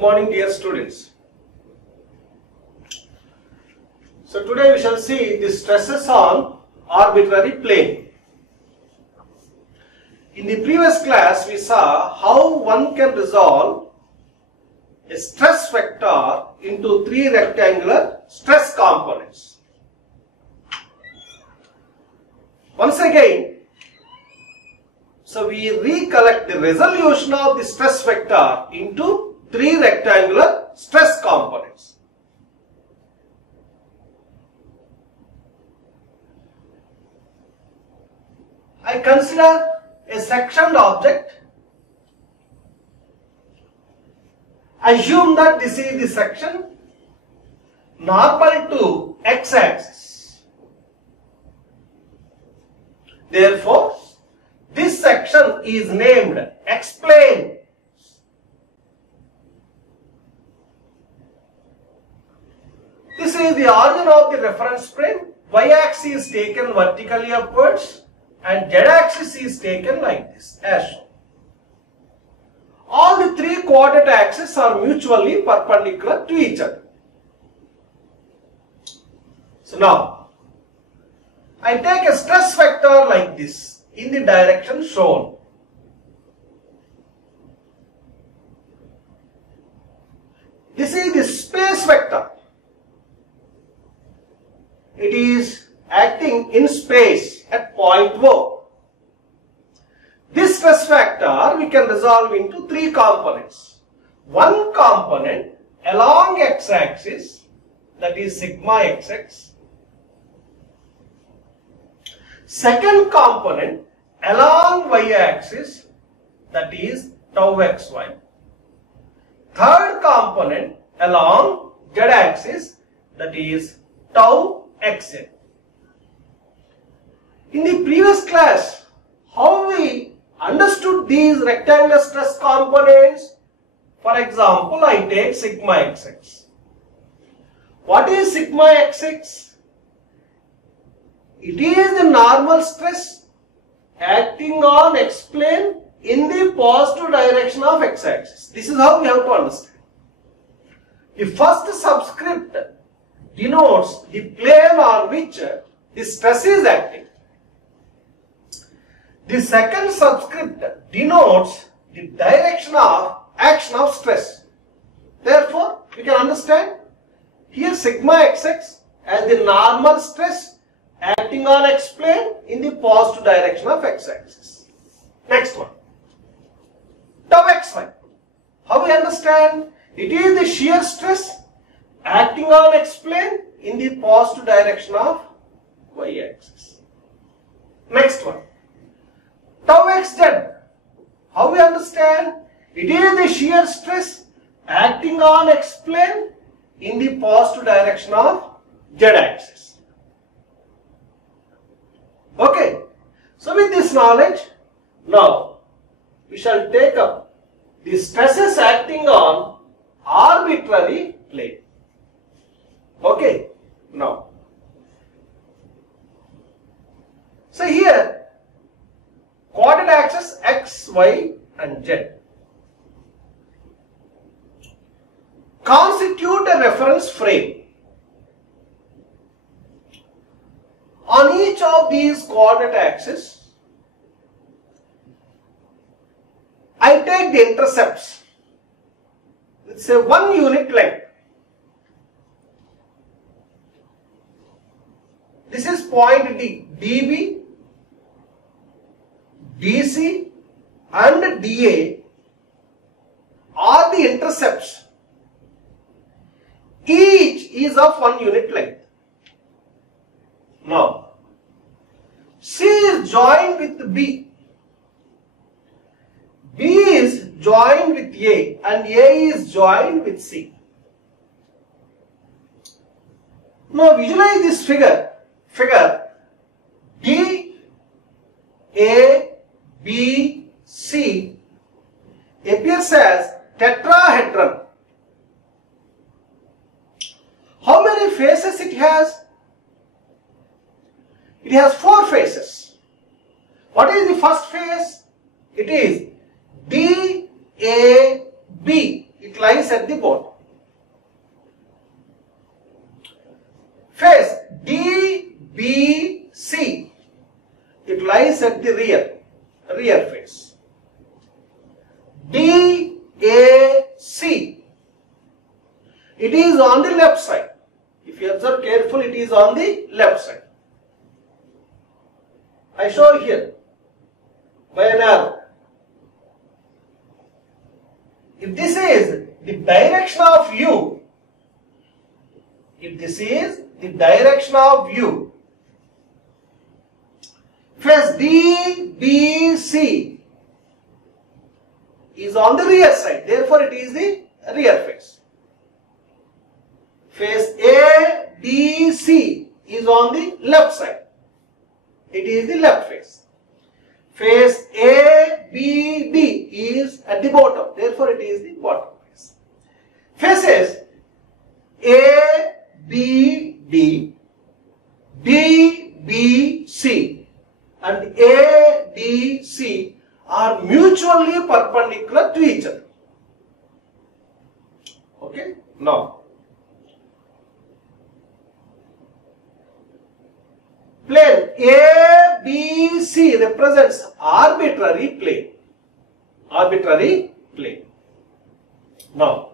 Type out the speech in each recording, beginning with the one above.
morning, dear students. So today we shall see the stresses on arbitrary plane. In the previous class we saw how one can resolve a stress vector into three rectangular stress components. Once again, so we recollect the resolution of the stress vector into three rectangular stress components. I consider a sectioned object. Assume that this is the section normal to x-axis. Therefore, this section is named x-plane. This is the origin of the reference frame. Y-axis is taken vertically upwards and z-axis is taken like this as shown. All the three coordinate axes are mutually perpendicular to each other. So now, I take a stress vector like this in the direction shown. This is the space vector. It is acting in space at point O. This stress vector we can resolve into three components. One component along x-axis, that is sigma xx. Second component along y-axis, that is tau xy. Third component along z-axis, that is tau xz. In the previous class, how we understood these rectangular stress components? For example, I take sigma xx. What is sigma xx? It is the normal stress acting on x-plane in the positive direction of x-axis. This is how we have to understand. The first subscript denotes the plane on which the stress is acting. The second subscript denotes the direction of action of stress. Therefore, we can understand here sigma xx as the normal stress acting on x-plane in the positive direction of x-axis. Next one, tau xy. How we understand? It is the shear stress acting on x-plane in the positive direction of y-axis. Next one, tau xz. How we understand? It is the shear stress acting on x-plane in the positive direction of z-axis. Okay, so with this knowledge, now we shall take up the stresses acting on arbitrary plane. Okay, now, so here coordinate axes x, y and z constitute a reference frame. On each of these coordinate axes, I take the intercepts with say 1 unit length. This is point D. DB, DC and DA are the intercepts. Each is of 1 unit length. Now, C is joined with B. B is joined with A and A is joined with C. Now visualize this figure. D, A, B, C appears as tetrahedron. How many faces it has? It has 4 faces. What is the first face? It is DAB. it lies at the bottom. Face DBC, it lies at the rear face. DAC, it is on the left side. If you observe carefully, it is on the left side. I show here by an arrow. If this is the direction of U, face DBC is on the rear side, therefore it is the rear face. Face ADC is on the left side, it is the left face. Face ABD is at the bottom, therefore it is the bottom face. Faces ABD, DBC and ADC are mutually perpendicular to each other. Okay, now plane ABC represents arbitrary plane. Now,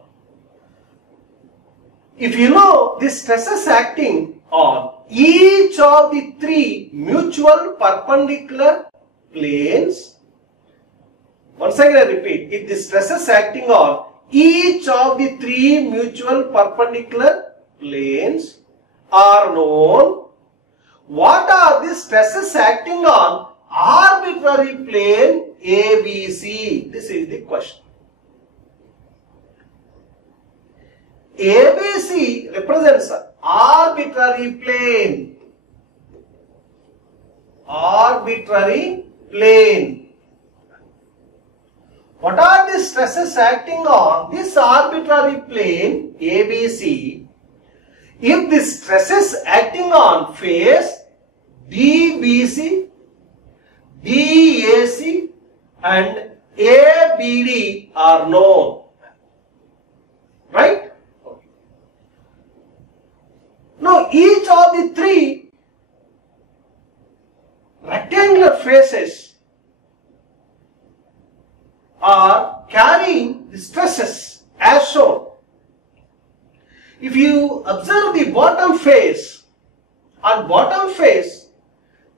if you know the stresses acting on each of the three mutual perpendicular planes, once again I repeat, if the stresses acting on each of the three mutual perpendicular planes are known, what are the stresses acting on arbitrary plane ABC? This is the question. ABC represents arbitrary plane. What are the stresses acting on this arbitrary plane ABC? If the stresses acting on face DBC, DAC and ABD are known, right? Now each of the three rectangular faces are carrying the stresses as shown. If you observe the bottom face, on bottom face,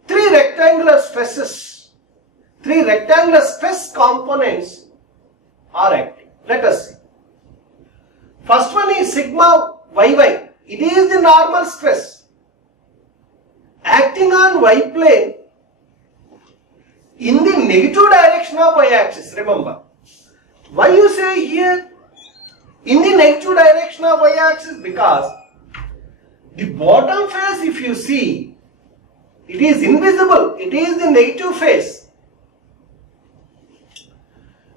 three rectangular stress components are acting. Let us see. First one is sigma YY. It is the normal stress acting on Y plane in the negative direction of Y axis. Remember, why you say here in the negative direction of Y axis? Because the bottom face, if you see, it is invisible. It is the negative face.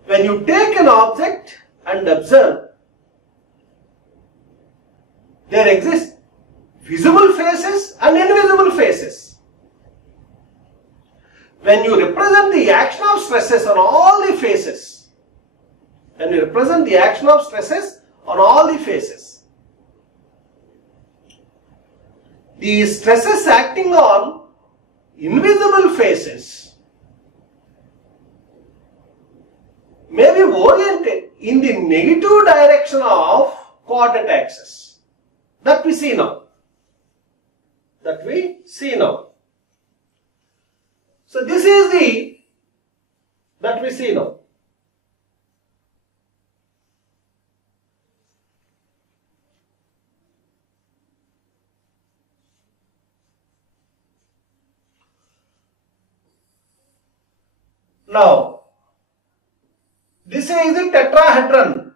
When you take an object and observe, there exist visible faces and invisible faces. When you represent the action of stresses on all the faces, the stresses acting on invisible faces may be oriented in the negative direction of coordinate axis. That we see now. So this is the that we see now. Now, this is the tetrahedron.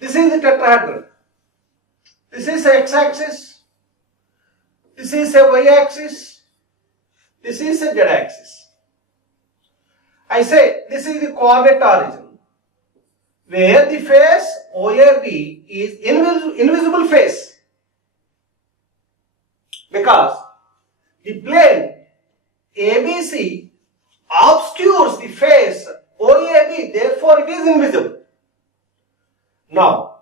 This is the tetrahedron. This is a x-axis. This is a y-axis. This is a z-axis. I say this is the coordinate origin where the face OAB is invisible face because the plane ABC obscures the face OAB, therefore it is invisible. Now,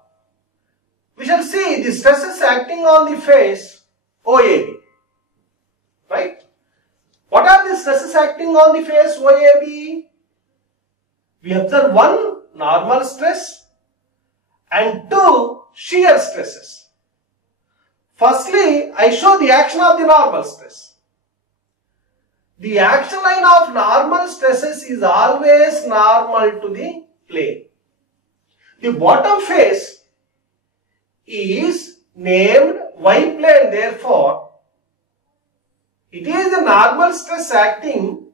we shall see the stresses acting on the face OAB, right? What are the stresses acting on the face OAB? We observe one normal stress and two shear stresses. Firstly, I show the action of the normal stress. The action line of normal stresses is always normal to the plane. The bottom face is named y plane, therefore it is the normal stress acting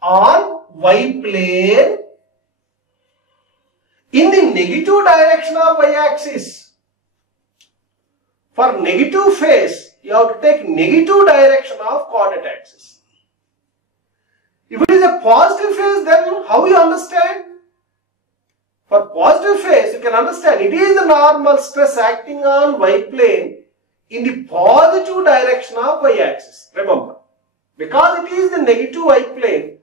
on y plane in the negative direction of y-axis. For negative phase, you have to take negative direction of coordinate axis. If it is a positive phase, then how you understand? For positive phase, you can understand it is the normal stress acting on y plane in the positive direction of y-axis. Remember, because it is the negative y plane,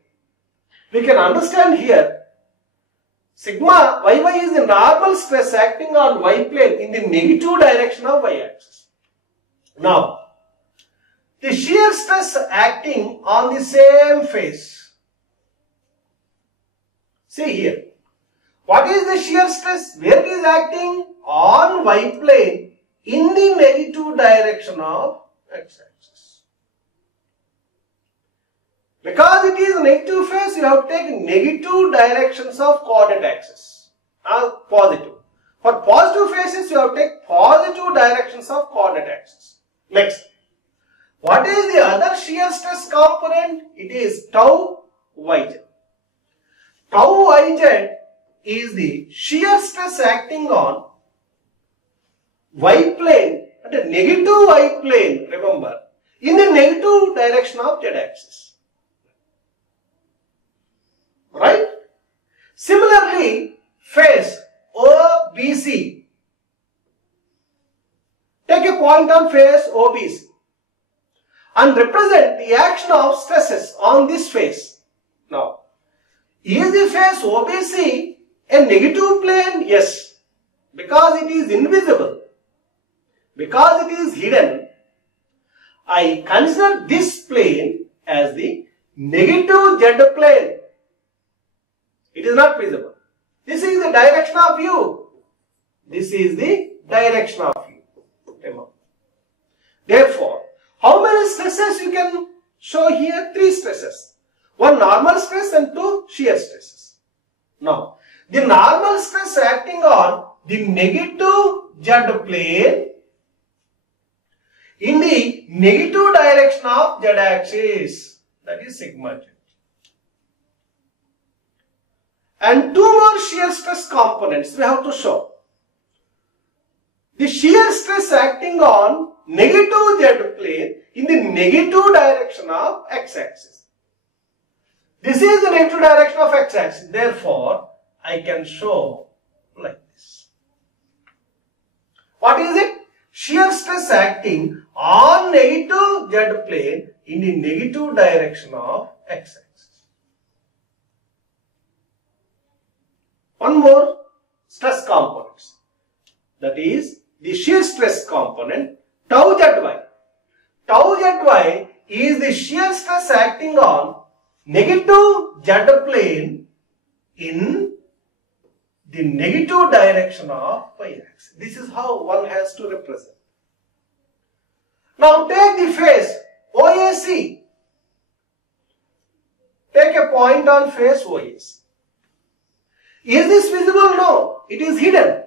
we can understand here sigma yy is the normal stress acting on y plane in the negative direction of y-axis. Now, the shear stress acting on the same face. See here. What is the shear stress? Where it is acting? On y plane in the negative direction of x-axis. Because it is negative phase, you have to take negative directions of coordinate axis. Positive. For positive phases, you have to take positive directions of coordinate axis. Next. What is the other shear stress component? It is tau yz. Tau yz is the shear stress acting on y plane and a negative y plane, remember, in the negative direction of z axis. Right? Similarly, face OBC. Take a point on face OBC and represent the action of stresses on this face. Now, is the face OBC a negative plane? Yes, because it is invisible, because it is hidden. I consider this plane as the negative z plane. It is not visible. This is the direction of u. This is the direction of u. Remember. Therefore, how many stresses you can show here? 3 stresses. One normal stress and 2 shear stresses. Now, the normal stress acting on the negative z plane in the negative direction of z axis, that is sigma z. And 2 more shear stress components we have to show. The shear stress acting on negative z plane in the negative direction of x-axis. This is the negative direction of x-axis. Therefore, I can show like this. What is it? Shear stress acting on negative z plane in the negative direction of x-axis. One more stress components, that is the shear stress component tau zy. Tau zy is the shear stress acting on negative z plane in the negative direction of y-axis. This is how one has to represent. Now take the face OAC. Take a point on face OAC. Is this visible? No, it is hidden.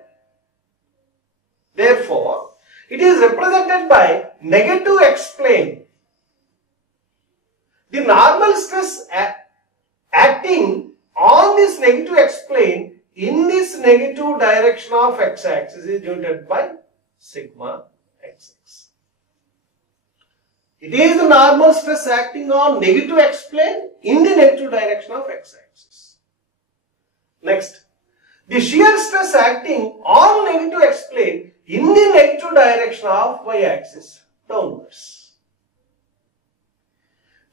Therefore, it is represented by negative x plane. The normal stress acting on this negative x plane in this negative direction of x-axis is denoted by sigma xx. It is the normal stress acting on negative x plane in the negative direction of x-axis. Next, the shear stress acting on negative x plane in the negative direction of y-axis downwards.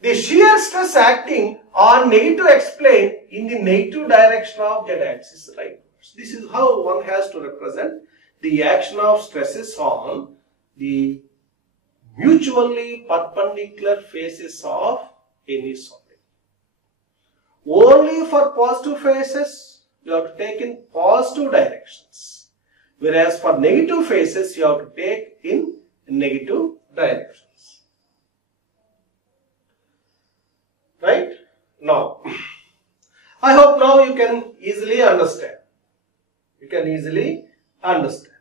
The shear stress acting on negative x plane in the negative direction of z-axis rightwards. This is how one has to represent the action of stresses on the mutually perpendicular faces of any solid. Only for positive faces you have to take in positive directions, whereas for negative faces you have to take in negative directions. Right? Now, I hope now you can easily understand. You can easily understand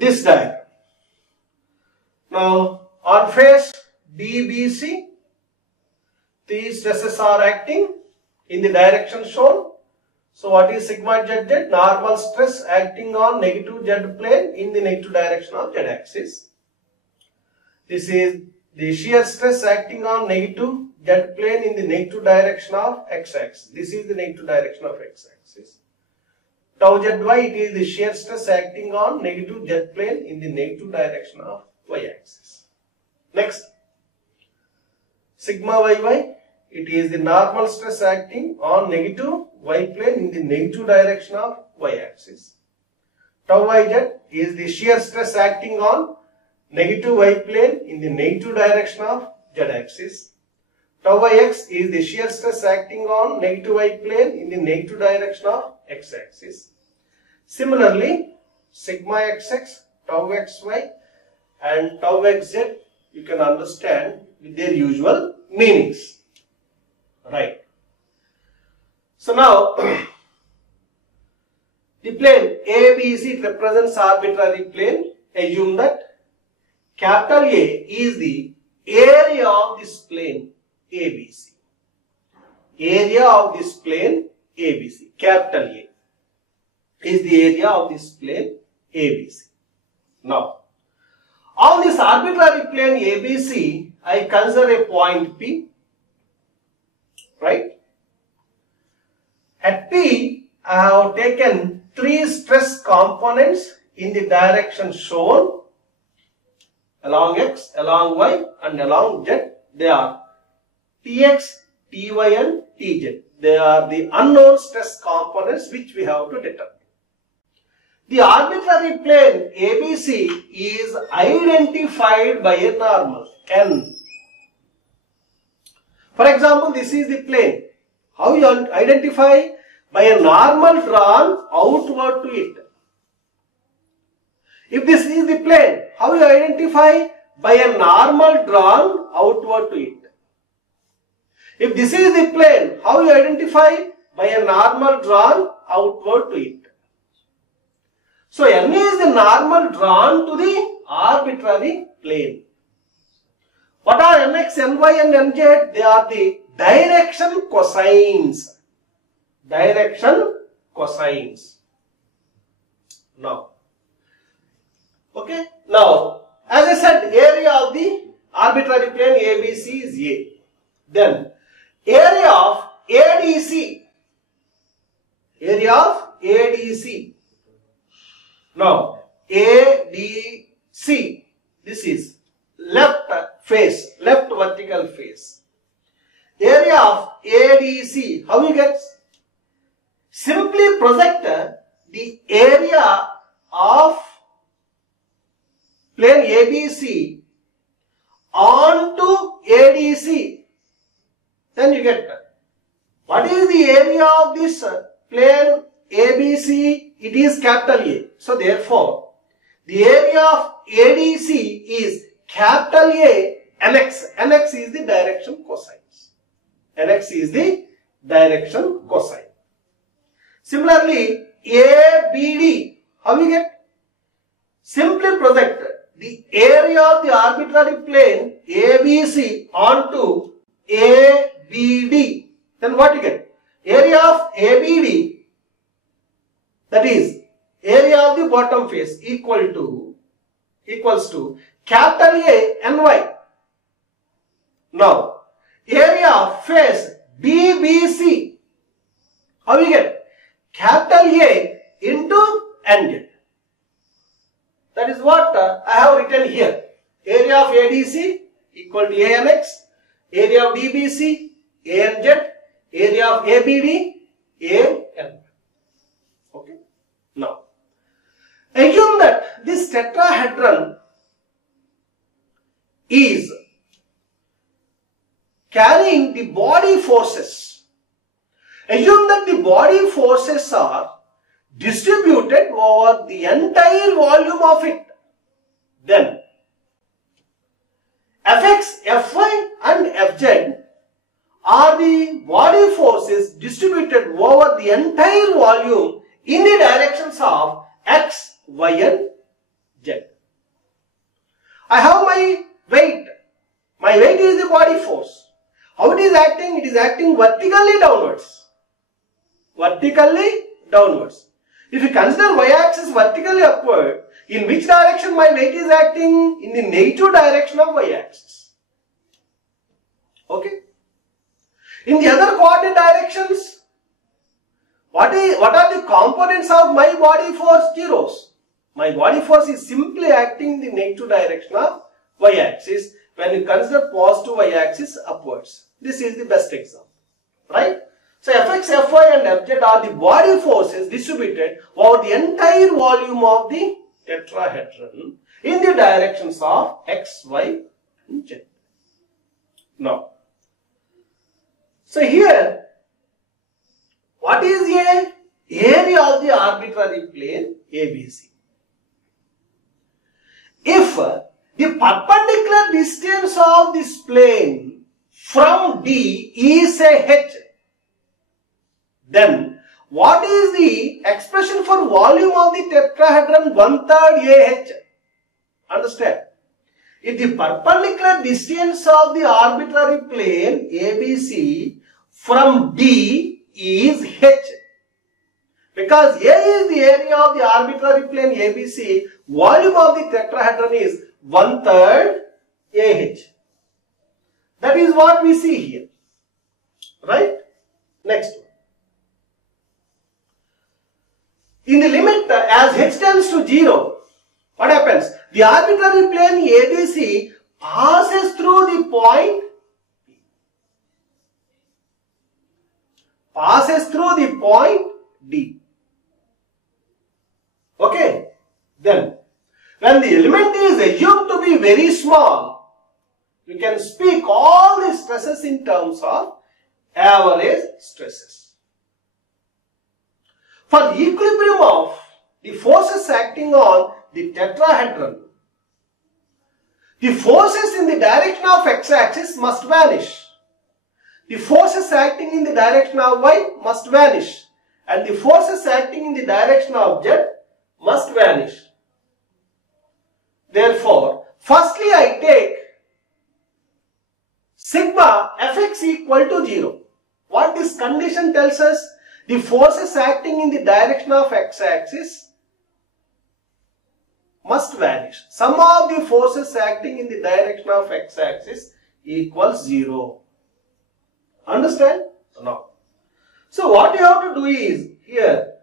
this diagram. Now, on face DBC, these stresses are acting in the direction shown. So, what is sigma zz? Normal stress acting on negative z plane in the negative direction of z axis. This is the shear stress acting on negative z plane in the negative direction of x axis. This is the negative direction of x axis. Tau zy, it is the shear stress acting on negative z plane in the negative direction of y-axis. Next, sigma yy, it is the normal stress acting on negative y plane in the negative direction of y-axis. Tau yz is the shear stress acting on negative y plane in the negative direction of z-axis. Tau yx is the shear stress acting on negative y plane in the negative direction of x-axis. Similarly, sigma xx, tau xy and tau xz you can understand with their usual meanings. Right. So now, the plane ABC represents arbitrary plane. Assume that capital A is the area of this plane ABC. Area of this plane ABC. Capital A is the area of this plane ABC. Now, on this arbitrary plane ABC, I consider a point P, right? At P, I have taken three stress components in the direction shown along X, along Y and along Z. They are Tx, Ty and Tz. They are the unknown stress components which we have to determine. The arbitrary plane ABC is identified by a normal N. For example, this is the plane. How you identify? By a normal drawn outward to it. If this is the plane, how you identify? By a normal drawn outward to it. If this is the plane, how you identify? By a normal drawn outward to it. So, N is the normal drawn to the arbitrary plane. What are Nx, Ny and Nz? They are the direction cosines. Direction cosines. Now, okay. Now, as I said, area of the arbitrary plane ABC is A. Then, area of ADC. Area of ADC. Now, ADC, this is left face, left vertical face. Area of ADC, how you get? Simply project the area of plane ABC onto ADC. Then you get what is the area of this plane ABC? It is capital A. So therefore, the area of ADC is capital A NX. NX is the direction cosines. NX is the direction cosine. Similarly, ABD, how we get? Simply project the area of the arbitrary plane ABC onto ABD. Then what you get? Area of ABD, that is area of the bottom face equals to capital A NY. Now, area of face BBC, how we get? Capital A into NZ. That is what I have written here. Area of ADC equal to ANX, area of DBC, ANZ, area of ABD, AN. Okay. Now, assume that this tetrahedron is carrying the body forces. Assume that the body forces are distributed over the entire volume of it. Then Fx, Fy and Fz are the body forces distributed over the entire volume in the directions of x, y and z. I have my weight. My weight is the body force. How it is acting? It is acting vertically downwards. Vertically downwards. If you consider y-axis vertically upward, in which direction my weight is acting? In the negative direction of y-axis. Okay. In the other coordinate directions, what are the components of my body force? Zeros. My body force is simply acting in the negative direction of y-axis when you consider positive y-axis upwards. This is the best example. Right? So Fx, Fy and Fz are the body forces distributed over the entire volume of the tetrahedron in the directions of x, y and z. Now, so here, what is the area of the arbitrary plane ABC? If the perpendicular distance of this plane from D is a h, then what is the expression for volume of the tetrahedron 1/3 AH? Understand? If the perpendicular distance of the arbitrary plane ABC from D is h, because A is the area of the arbitrary plane ABC, volume of the tetrahedron is 1/3 AH. That is what we see here. Right? Next one. In the limit as h tends to 0, what happens? The arbitrary plane ABC passes through the point D. Okay? Then, when the element is assumed to be very small, we can speak all the stresses in terms of average stresses. For the equilibrium of the forces acting on the tetrahedron, the forces in the direction of x-axis must vanish. The forces acting in the direction of y must vanish. And the forces acting in the direction of z must vanish. Therefore, firstly I take sigma Fx equal to 0. What this condition tells us? The forces acting in the direction of x-axis must vanish. Sum of the forces acting in the direction of x-axis equals 0. Understand? No. So what you have to do is, here,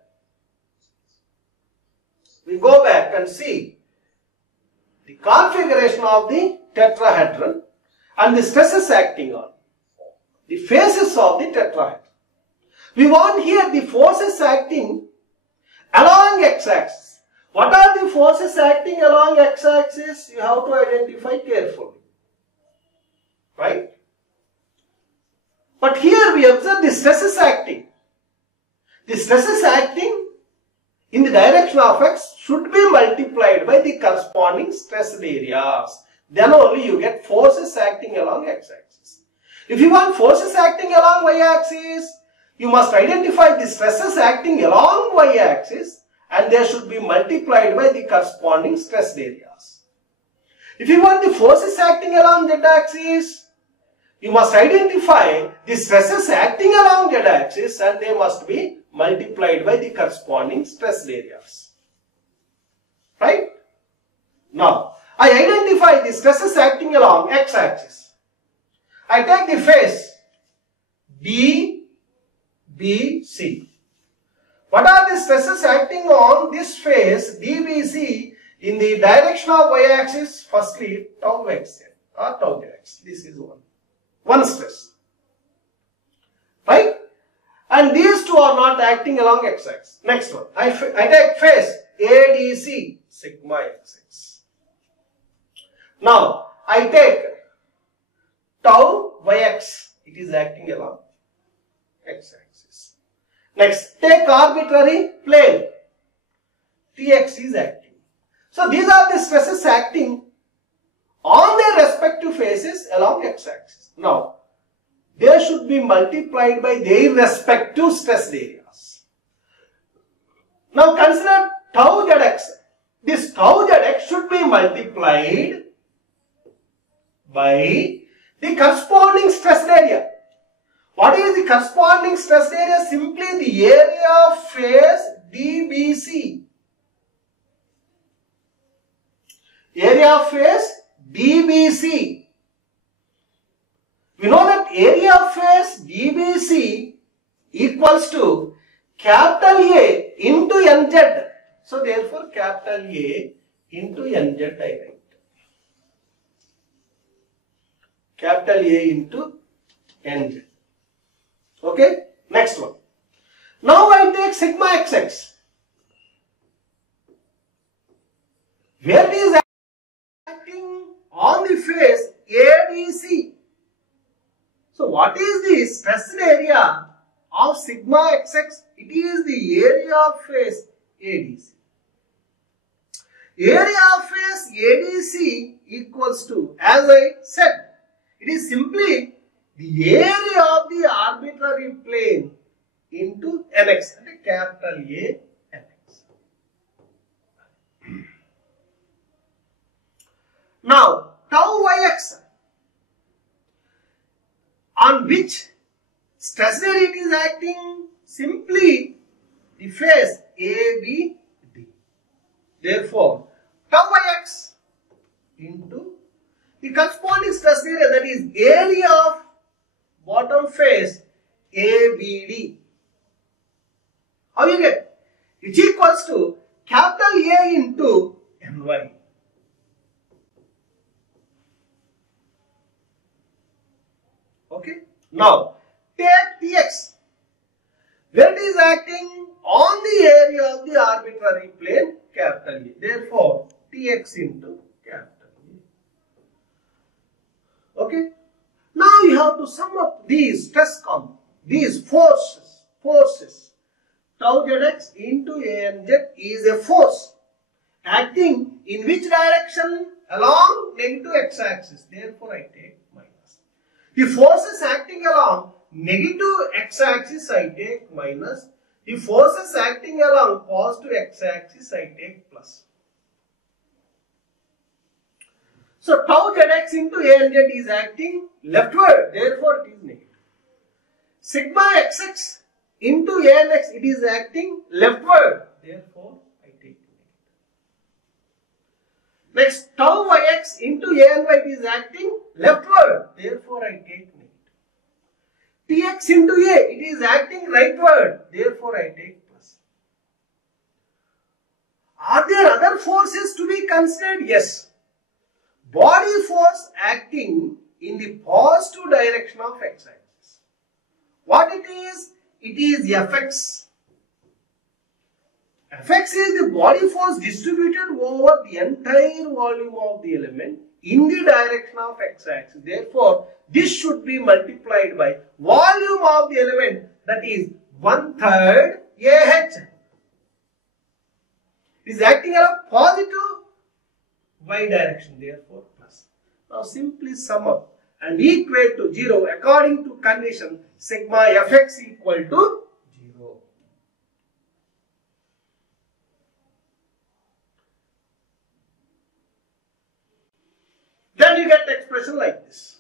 we go back and see the configuration of the tetrahedron and the stresses acting on the faces of the tetrahedron. We want here the forces acting along x-axis. What are the forces acting along x-axis? You have to identify carefully. Right? But here we observe the stresses acting. The stresses acting in the direction of x should be multiplied by the corresponding stressed areas. Then only you get forces acting along x-axis. If you want forces acting along y-axis, you must identify the stresses acting along y-axis and they should be multiplied by the corresponding stressed areas. If you want the forces acting along z-axis, you must identify the stresses acting along z-axis and they must be multiplied by the corresponding stressed areas. Right? Now, I identify the stresses acting along x-axis. I take the face D, B, C. What are the stresses acting on this face D, B, C in the direction of y-axis? Firstly, tau x or tau x. This is one stress. Right? And these two are not acting along x-axis. Next one, I take face ADC, sigma xx. Now, I take tau yx, it is acting along x-axis. Next, take arbitrary plane, Tx is acting. So, these are the stresses acting on their respective faces along x-axis. Now, they should be multiplied by their respective stress areas. Now, consider tau zx. This tau zx should be multiplied by the corresponding stress area. What is the corresponding stress area? Simply the area of face DBC. Area of face DBC. We know that area of face DBC equals to capital A into NZ. So therefore capital A into NZ I write. Capital A into NZ. Okay, next one. Now I take sigma xx. Where it is acting on the face ADC. So what is the stress area of sigma xx? It is the area of face ADC. Area of face ADC equals to, as I said, it is simply the area of the arbitrary plane into nx, and capital A nx. Now, tau yx, on which stress area it is acting? Simply the face ABD. Therefore, tau yx into the corresponding stress area, that is area of bottom face ABD. How you get? Which equals to capital A into NY. Okay. Now, take Tx. Where it is acting on the area of the arbitrary plane capital A. Therefore, Tx into capital A. Okay. Now you have to sum up these stress components, these forces. Tau zx into Anz is a force acting in which direction? Along negative x-axis. Therefore, I take minus. The forces acting along negative x-axis, I take minus. The forces acting along positive x-axis, I take plus. So, tau zx into Anz is acting leftward, therefore it is negative. Sigma xx into Anx, it is acting leftward, therefore I take negative. Next, tau yx into Any, it is acting leftward, therefore I take negative. Tx into A, it is acting rightward, therefore I take plus. Are there other forces to be considered? Yes. Body force acting in the positive direction of x-axis. What it is? It is Fx. Fx is the body force distributed over the entire volume of the element in the direction of x-axis. Therefore, this should be multiplied by volume of the element, that is 1/3 AH. It is acting on a positive y direction, therefore plus. Now simply sum up and equate to 0 according to condition sigma Fx equal to 0. Then you get expression like this.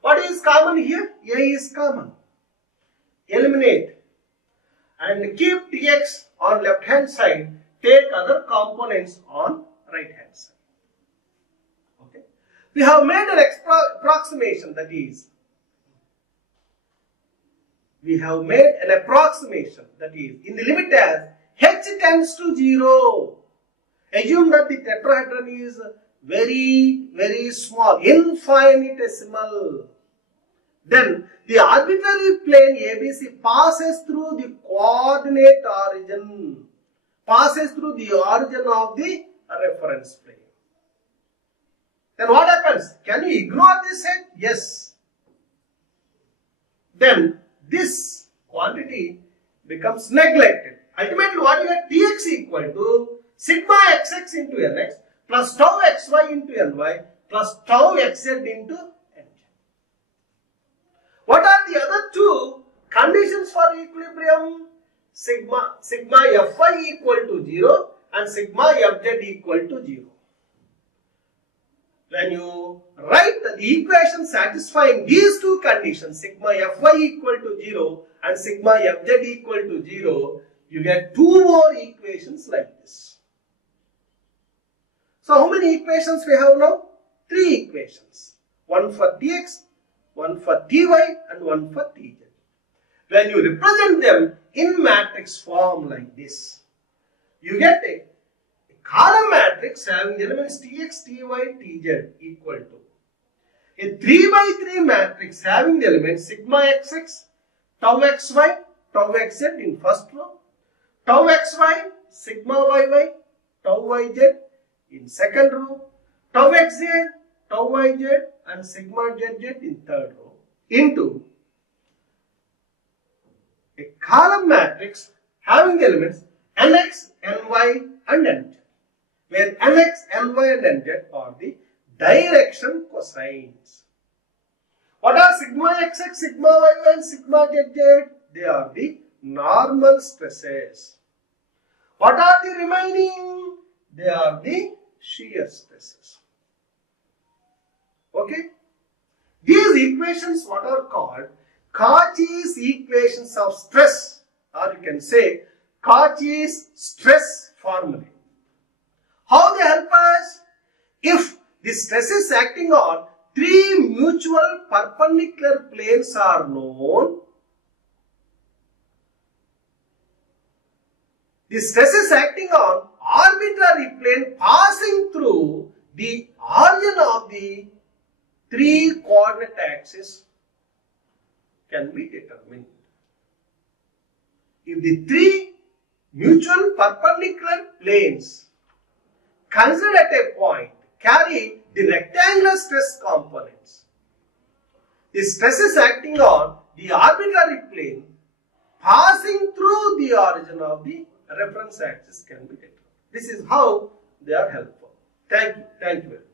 What is common here? A is common. Eliminate and keep Tx on left hand side, take other components on right hand side. Okay. We have made an approximation, that is, in the limit as h tends to 0. Assume that the tetrahedron is very, very small, infinitesimal. Then the arbitrary plane ABC passes through the coordinate origin, passes through the origin of the reference plane. Then what happens? Can you ignore this head? Yes. Then this quantity becomes neglected. Ultimately, what you get? Tx equal to sigma xx into nx plus tau xy into ny plus tau xz into nz. What are the other two conditions for equilibrium? Sigma fi equal to 0 and sigma fz equal to 0. When you write the equation satisfying these two conditions, sigma fy equal to 0 and sigma fz equal to 0, you get two more equations like this. So how many equations we have now? Three equations. One for Tx, one for Ty and one for Tz. When you represent them in matrix form like this, you get a column matrix having the elements Tx, Ty, Tz equal to a 3 by 3 matrix having the elements sigma xx, tau xy, tau xz in first row, tau xy, sigma yy, tau yz in second row, tau xz, tau yz and sigma zz in third row, into a column matrix having the elements nx, ny and nz, where nx, ny and nz are the direction cosines. What are sigma xx, sigma yy and sigma zz? They are the normal stresses. What are the remaining? They are the shear stresses. Okay? These equations what are called Cauchy's equations of stress, or you can say Cauchy's stress formulae. How they help us? If the stress is acting on three mutual perpendicular planes are known, the stress is acting on arbitrary plane passing through the origin of the three coordinate axes can be determined. If the three mutual perpendicular planes considered at a point carry the rectangular stress components, the stress is acting on the arbitrary plane passing through the origin of the reference axis can be determined. This is how they are helpful. Thank you. Thank you very much.